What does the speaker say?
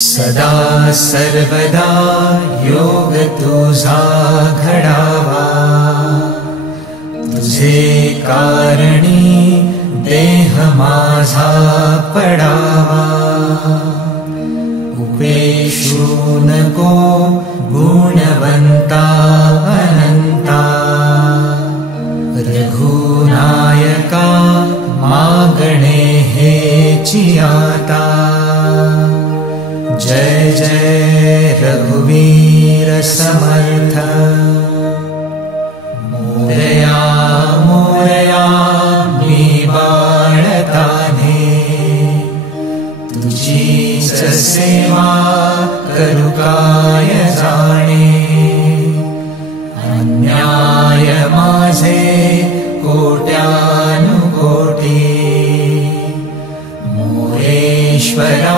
सदा सर्वदा योग तुझा घडावा, तुझे कारणी देह माझा पडावा। उपेशू नको गुणवंता अनंता, रघुनायका मागणे हेची आता। जय जय रघुवीर समर्थ, मोरया मोरया मी बाळताने, तुझीच सेवा करू काय जाणे। अन्याय माझे कोट्यानुकोटी, मोरेश्वरा